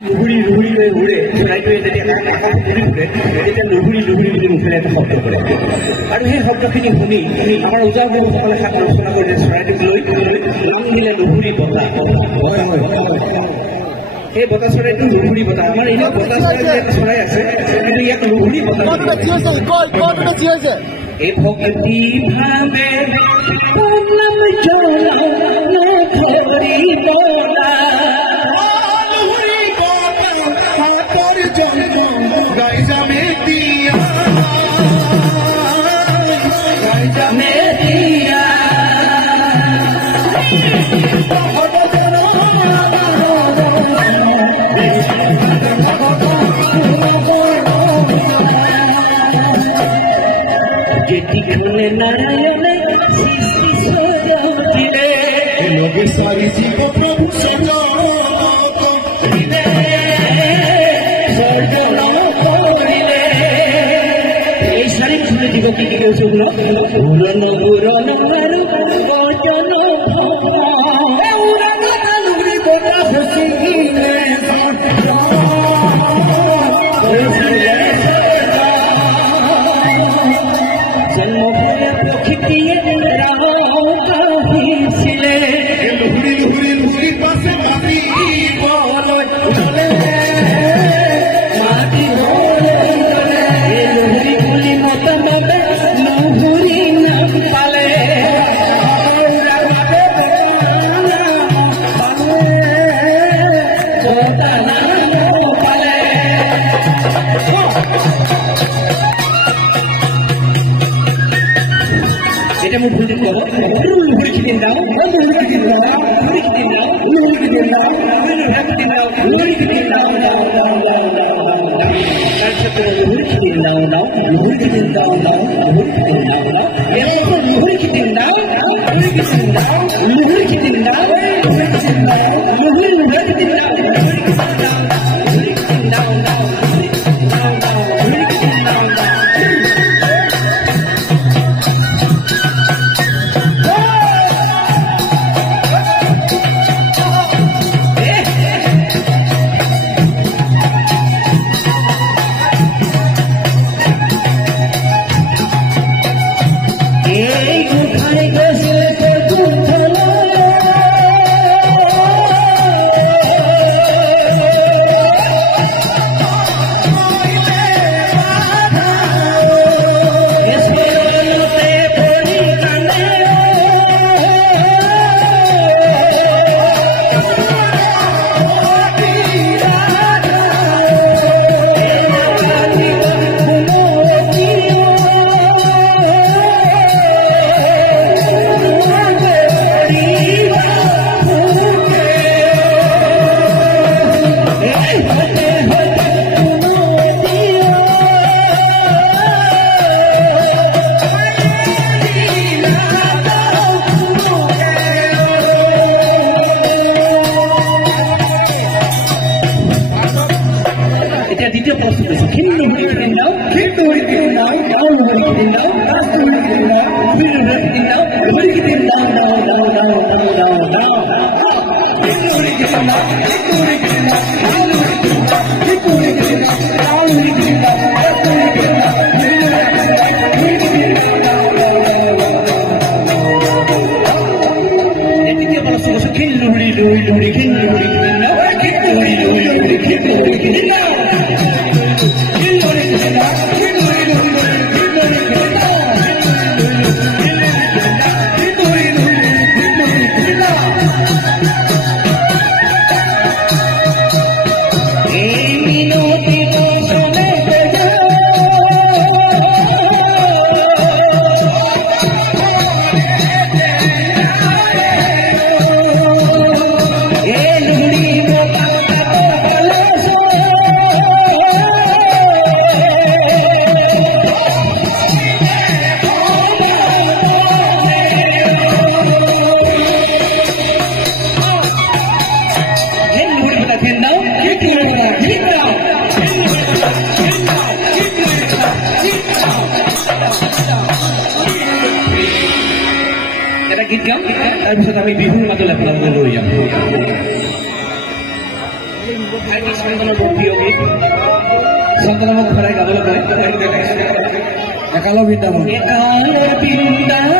লুহুৰি লুহুৰি লৈ উৰে চৰাইটোৱে যেতিয়া আকাশ উৰি উঠে তেতিয়া লুহুৰি লুহুৰি বুলি মুখেৰে এটা শব্দ কৰে আৰু সেই শব্দখিনি শুনি আমাৰ উজান বন্ধুসকলে সাত ৰচনা কৰিলে চৰাইটোক লৈ নাম দিলে লুহুৰি বতাহ এই বতাহ চৰাইটো লুহুৰি বতাহ আমাৰ এনেও বতাহ চৰাই আছে কিন্তু ইয়াক লুহুৰি বতাহ এই ভক্তি ভাৱে পূৰ্ণম জ্বলাও নথৰি বলা नारायण सृष्टि सजाउथिले लगे सारी जीव प्रभु सजाउथिले सर्जन करिले এই সারি শুনে দিব কি কি কৈছো পুরন পুরন আৰু বচন উড়ন আলুরি কথা হচিলে এটা মই ভুল করব লুহুরি কি দিন দাও লুহুরি কি দিন দাও লুহুরি কি দিন দাও লুহুরি কি দিন দাও লুহুরি কি দিন দাও তারপরে লুহুরি কি দিন দাও লুহুরি কি দিন দাও লুহুরি কি দিন দাও এরপর লুহুরি কি দিন দাও লুহুরি কি দিন দাও লুহুরি কি দিন দাও লুহুরি কি দিন দাও লুহুরি কি দিন দাও লুহুরি কি দিন দাও দ্বিতীয় প্রশ্ন খিন লুহুরি কি দিন দাও খিন লুহুরি কি দিন দাও লুহুরি কি দিন দাও লুহুরি কি দিন দাও লুহুরি কি দিন দাও লুহুরি কি দিন দাও লুহুরি কি দিন দাও লুহুরি কি দিন দাও লুহুরি কি দিন দাও লুহুরি কি দিন দাও দ্বিতীয় প্রশ্ন খিন লুহুরি লুহুরি খিন লুহুরি কি দিন দাও খিন লুহুরি লুহুরি খিন লুহুরি কি দিন দাও git gam tapi bisa kami bingung atau level-level yang সন্তানৰ প্ৰিয় গীত সন্তান মোক ঘৰাই গাবলৈ কয় একালৰ বৃন্দাবন একালৰ বৃন্দাবন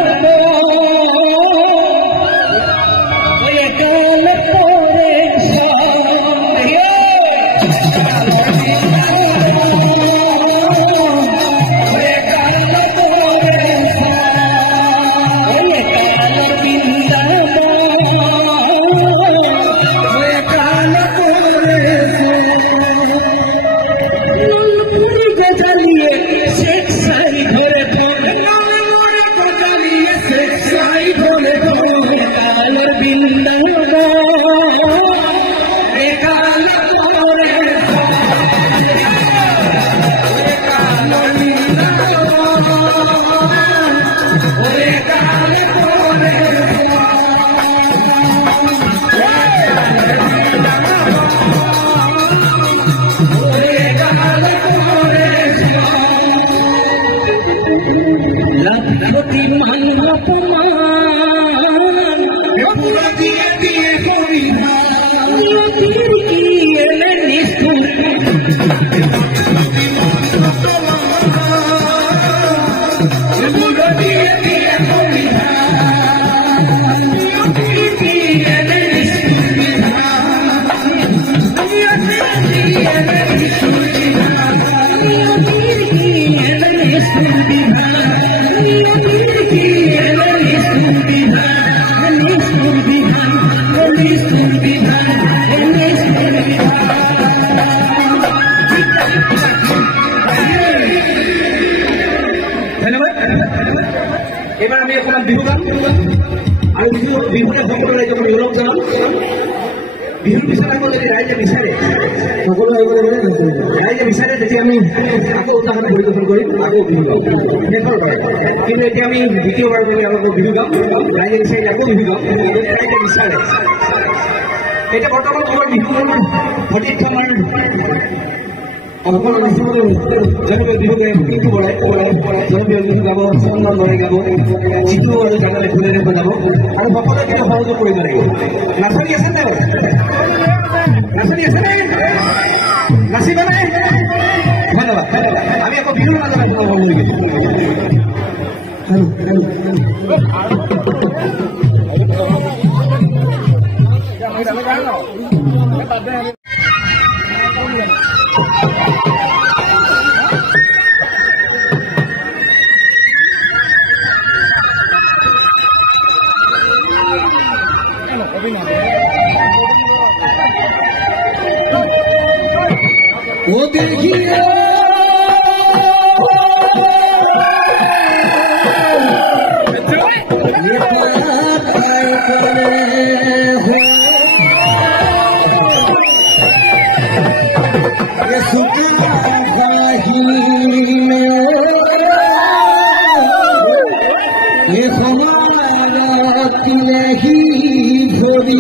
এবাৰ আমি এখন বিহু গান আৰু বিহুতে সকলো ৰাইজক অনুৰোধ জনাম বিহুৰ পিছত আকৌ যদি ৰাইজে বিচাৰে সকলো ৰাইজে বিচাৰে তেতিয়া আমি আকৌ উৎসাহত পৰিৱেশন কৰিম আকৌ বিহু গাম কিন্তু এতিয়া আমি দ্বিতীয়বাৰ কৰি আকৌ বিহু গাম ৰাইজে বিচাৰিলে আকৌ বিহু গাম ৰাইজে বিচাৰে এতিয়া বৰ্তমান সময়ত বিহু গান সতীৰ্থ আমাৰ সকলো জনপ্ৰিয় বিহু গাই কিন্তু বঢ়াই জনপ্ৰিয় বিহু গাব চন্দন লৰাই গাব যিটো আৰু জানালে ফুলেৰে বজাব আৰু সকলোৱে কিন্তু সহযোগ কৰিব লাগিব নাচনি আছে নে নাচনি আছে নে নাচিবা নে ধন্যবাদ আমি আকৌ বিহুৰ মাজত वो देखिए ये हमारा नहीं छोड़ी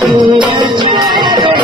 Thank you.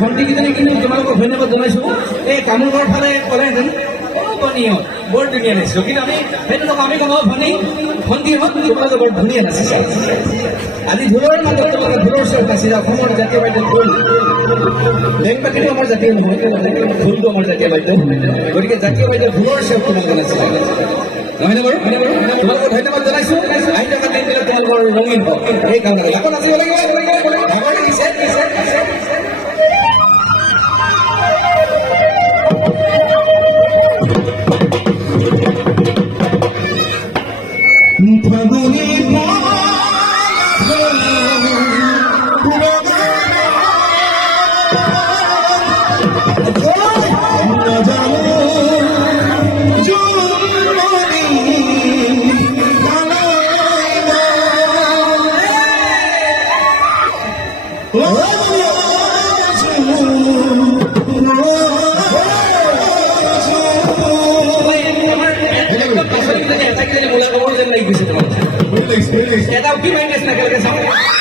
ভণ্টিকেইজনী কিন্তু তোমালোকক ধন্যবাদ জনাইছো এই কামৰূপৰ ফালে ক'লেহেঁতেন বনিয় বৰ ধুনীয়া নাচিছো কিন্তু আমি সেইটো নকওঁ আমি কওঁ ভণ্টি তোমালোকে বৰ ধুনীয়া নাচিছা আজি ঢোলৰ মাজত তোমালোকে ঢোলৰ চেৰত নাচিছা অসমৰ জাতীয় বাদ্য ঢোল বেংপাতিটো আমাৰ জাতীয় নহয় ঢোলটো আমাৰ জাতীয় বাদ্য গতিকে জাতীয় বাদ্য ঢোলৰ চেৰত তোমালোকে নাচিছা নহয়নে বাৰু তোমালোকক ধন্যবাদ জনাইছো আহি থকা দিনবিলাক তোমালোকৰ ৰঙীন হওক এই কাম লাগে আকৌ নাচিব লাগিব ভাগৰ লাগিছে Kita uji main ke sana kalau sama.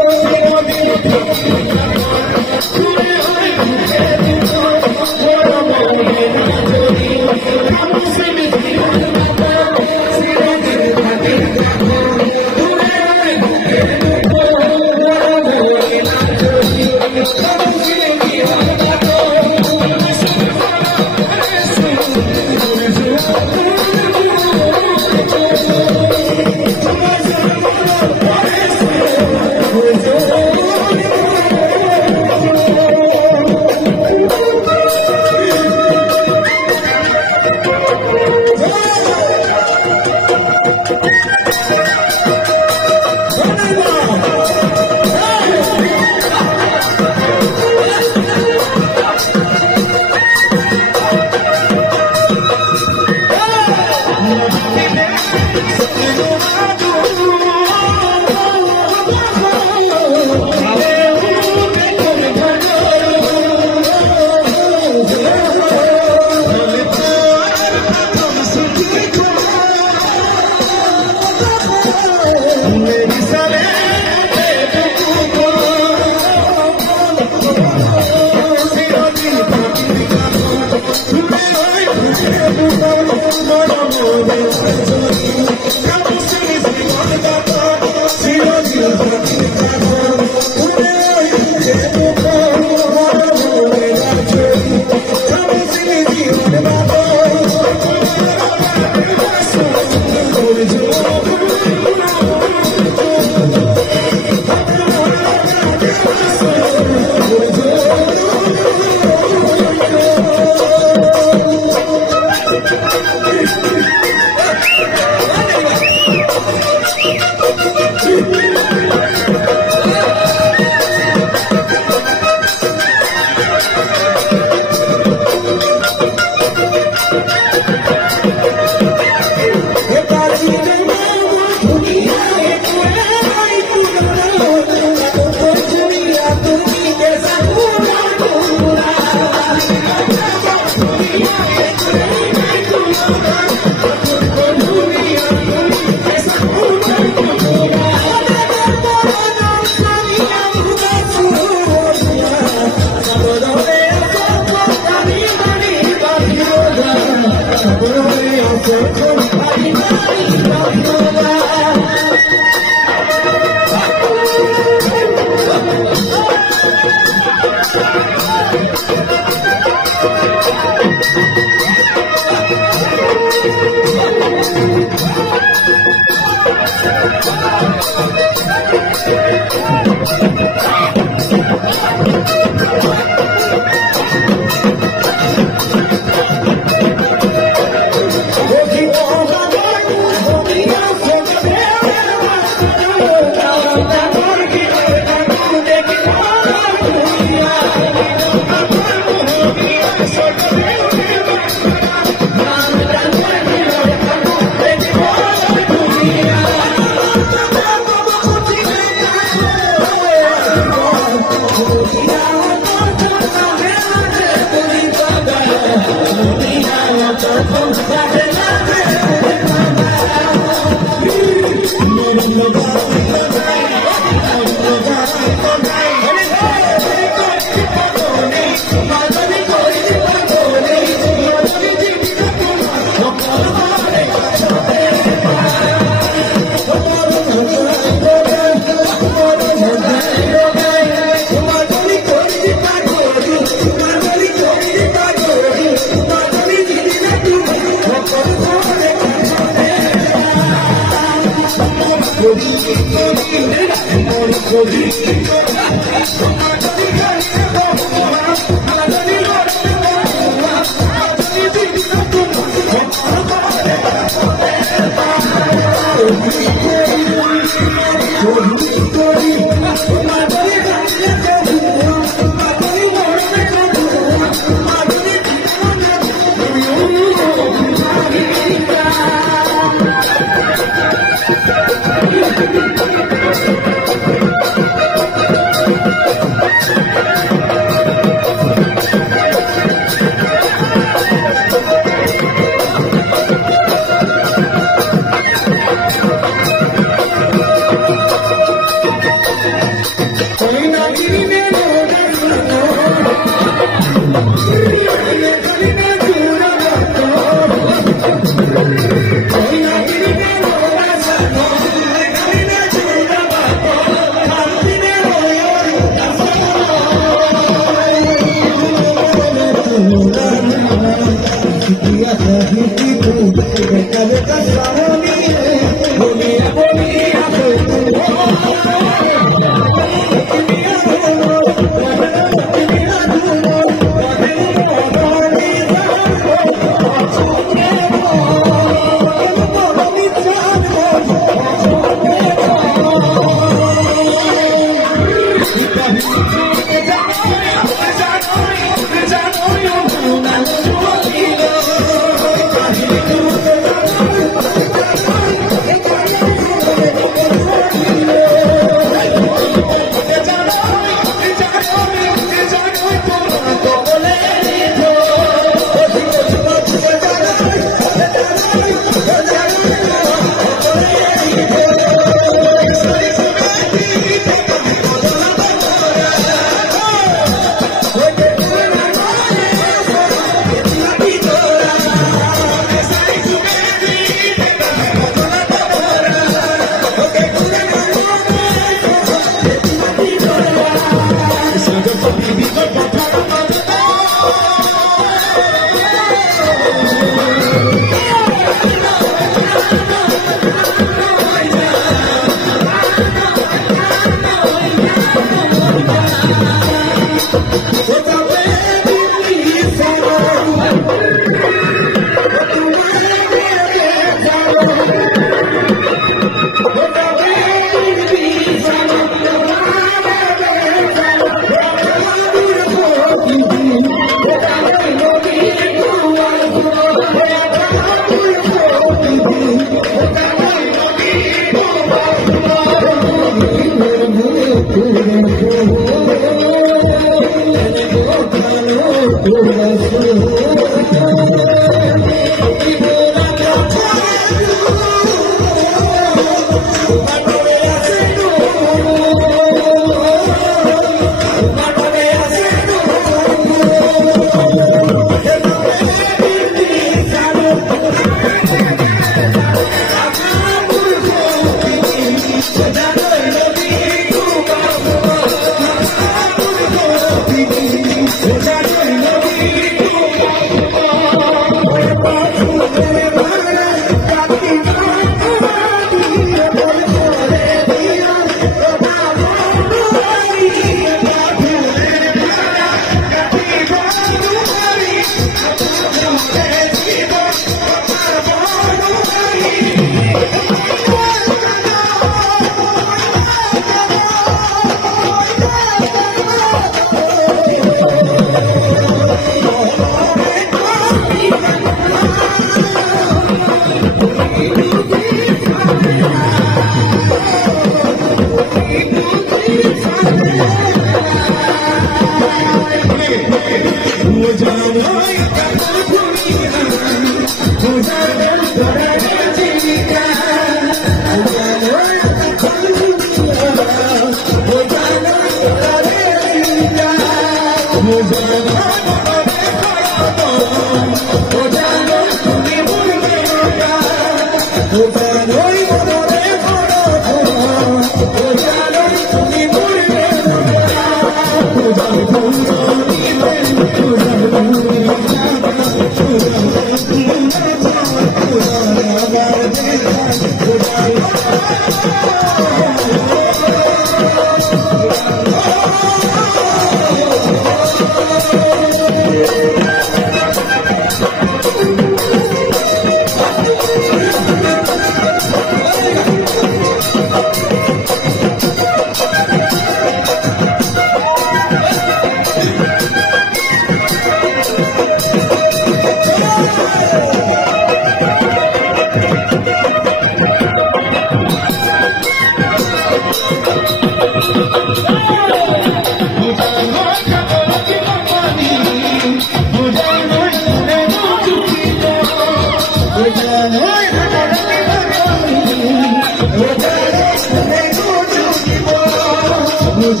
Thank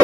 you.